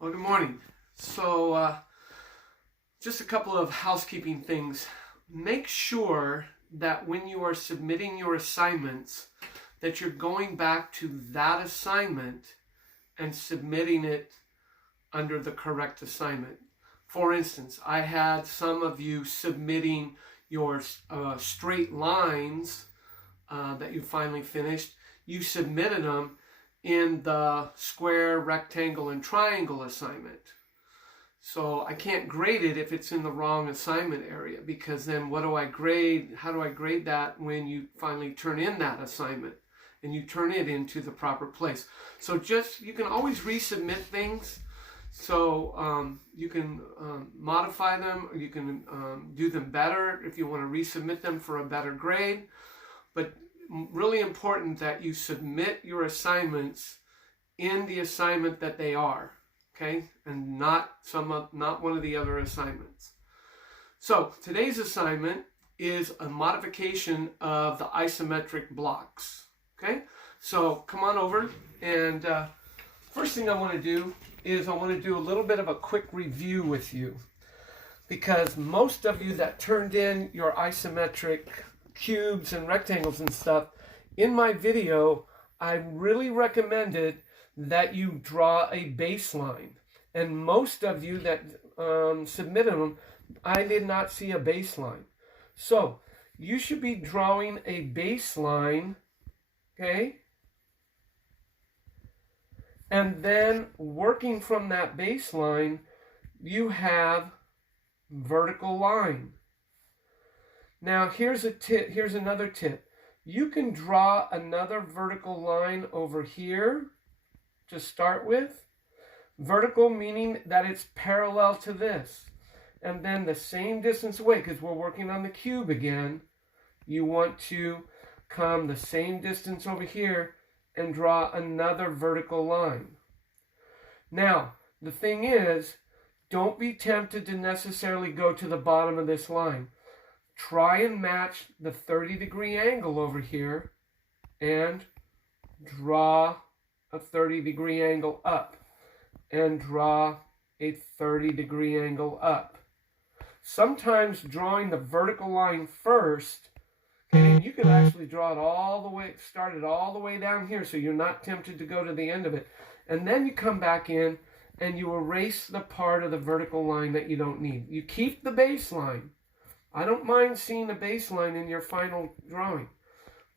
Well, good morning. Just a couple of housekeeping things. Make sure that when you are submitting your assignments, that you're going back to that assignment and submitting it under the correct assignment. For instance, I had some of you submitting your straight lines that you finally finished. You submitted them in the square, rectangle, and triangle assignment. So I can't grade it if it's in the wrong assignment area, because then what do I grade? How do I grade that when you finally turn in that assignment and you turn it into the proper place? So you can always resubmit things. So you can modify them, or you can do them better if you want to resubmit them for a better grade. But really important that you submit your assignments in the assignment that they are, okay, and not one of the other assignments. So today's assignment is a modification of the isometric blocks. Okay, so come on over, and first thing I want to do is I want to do a little bit of a quick review with you, because most of you that turned in your isometric cubes and rectangles and stuff, in my video I really recommended that you draw a baseline, and most of you that submitted them, I did not see a baseline. So you should be drawing a baseline, okay, and then working from that baseline you have vertical line. Now here's another tip. You can draw another vertical line over here to start with. Vertical meaning that it's parallel to this. And then the same distance away, because we're working on the cube again, you want to come the same distance over here and draw another vertical line. Now, the thing is, don't be tempted to necessarily go to the bottom of this line. Try and match the 30-degree angle over here and draw a 30-degree angle up and draw a 30-degree angle up. Sometimes drawing the vertical line first, okay, you can actually draw it all the way, start it all the way down here so you're not tempted to go to the end of it. And then you come back in and you erase the part of the vertical line that you don't need. You keep the baseline. I don't mind seeing a baseline in your final drawing,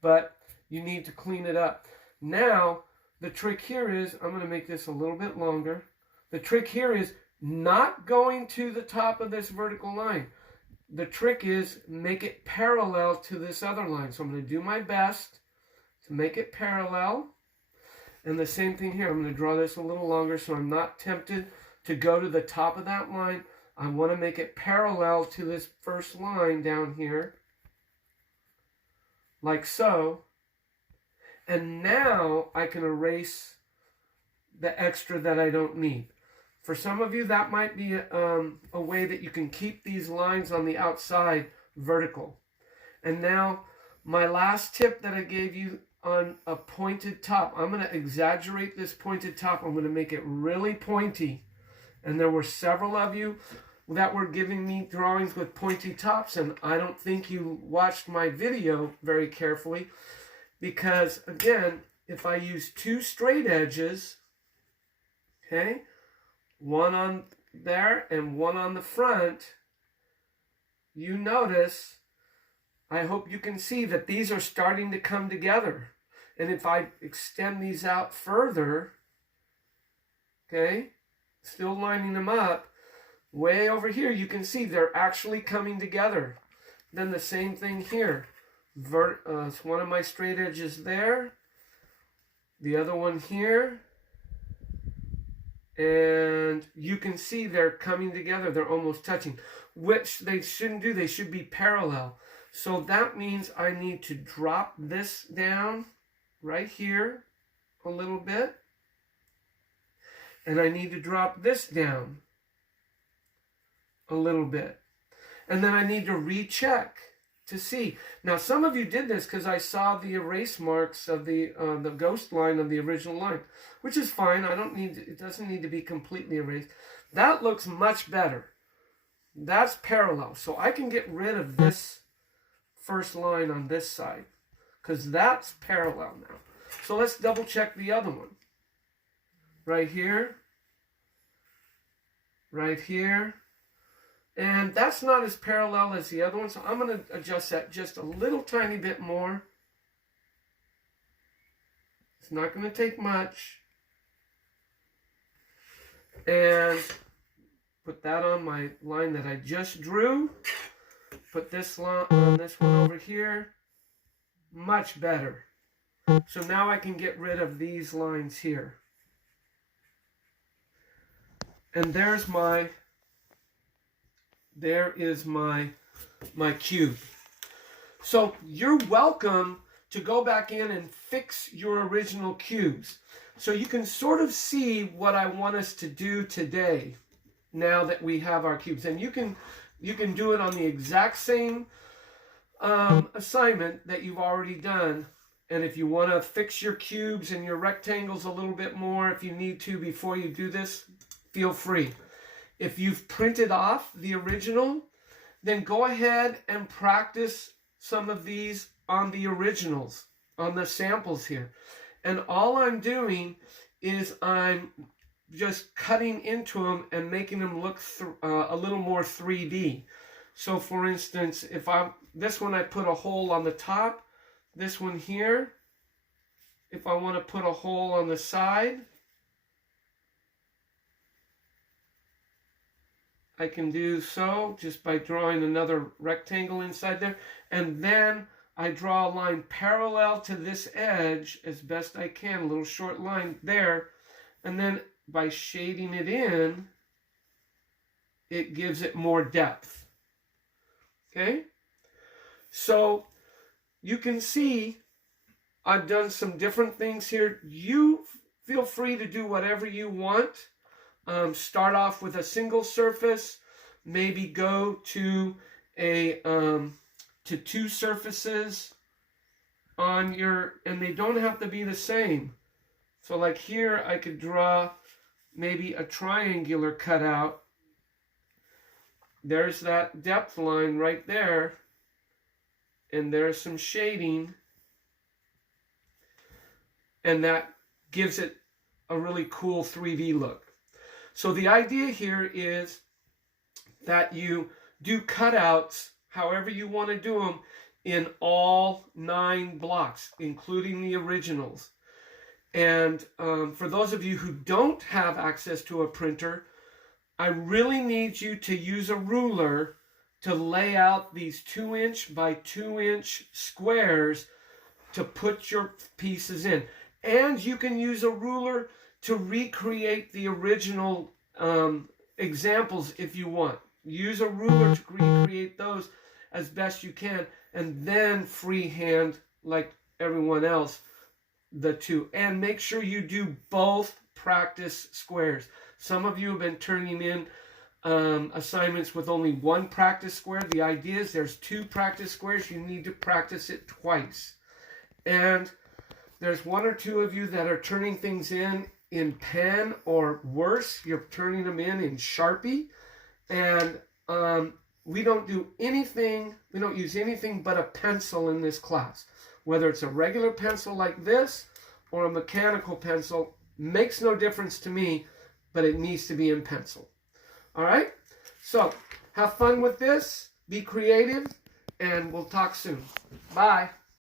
but you need to clean it up. Now, the trick here is, I'm going to make this a little bit longer. The trick here is not going to the top of this vertical line. The trick is make it parallel to this other line. So I'm going to do my best to make it parallel. And the same thing here. I'm going to draw this a little longer so I'm not tempted to go to the top of that line. I want to make it parallel to this first line down here, like so. And now I can erase the extra that I don't need. For some of you, that might be a way that you can keep these lines on the outside vertical. And now, my last tip that I gave you on a pointed top. I'm going to exaggerate this pointed top. I'm going to make it really pointy. And there were several of you that were giving me drawings with pointy tops, and I don't think you watched my video very carefully, because again, if I use two straight edges, okay, one on there and one on the front, you notice, I hope you can see that these are starting to come together. And if I extend these out further, okay, still lining them up, way over here, you can see they're actually coming together. Then the same thing here. It's one of my straight edges there. The other one here. And you can see they're coming together. They're almost touching, which they shouldn't do. They should be parallel. So that means I need to drop this down right here a little bit. And I need to drop this down a little bit. And then I need to recheck to see. Now, some of you did this because I saw the erase marks of the ghost line of the original line, which is fine. It doesn't need to be completely erased. That looks much better. That's parallel. So I can get rid of this first line on this side because that's parallel now. So let's double check the other one. Right here. Right here. And that's not as parallel as the other one, so I'm going to adjust that just a little tiny bit more. It's not going to take much. And put that on my line that I just drew. Put this line on this one over here. Much better. So now I can get rid of these lines here. And there is my cube. So you're welcome to go back in and fix your original cubes. So you can sort of see what I want us to do today now that we have our cubes. And you can do it on the exact same assignment that you've already done. And if you want to fix your cubes and your rectangles a little bit more, if you need to before you do this, feel free. If you've printed off the original, then go ahead and practice some of these on the originals, on the samples here. And all I'm doing is I'm just cutting into them and making them look a little more 3D. So for instance, if this one I put a hole on the top, this one here, if I want to put a hole on the side, I can do so just by drawing another rectangle inside there. And then I draw a line parallel to this edge as best I can, a little short line there. And then by shading it in, it gives it more depth. Okay? So you can see I've done some different things here. You feel free to do whatever you want. Start off with a single surface, maybe go to to two surfaces on and they don't have to be the same. So like here I could draw maybe a triangular cutout. There's that depth line right there, and there's some shading, and that gives it a really cool 3D look. So the idea here is that you do cutouts however you want to do them in all 9 blocks, including the originals. And for those of you who don't have access to a printer, I really need you to use a ruler to lay out these 2-inch by 2-inch squares to put your pieces in. And you can use a ruler to recreate the original examples if you want. Use a ruler to recreate those as best you can, and then freehand, like everyone else, the 2. And make sure you do both practice squares. Some of you have been turning in assignments with only 1 practice square. The idea is there's 2 practice squares. You need to practice it twice. And there's 1 or 2 of you that are turning things in pen, or worse, you're turning them in Sharpie. And we don't use anything but a pencil in this class. Whether it's a regular pencil like this or a mechanical pencil, makes no difference to me, but it needs to be in pencil. All right? So, have fun with this, be creative, and we'll talk soon. Bye.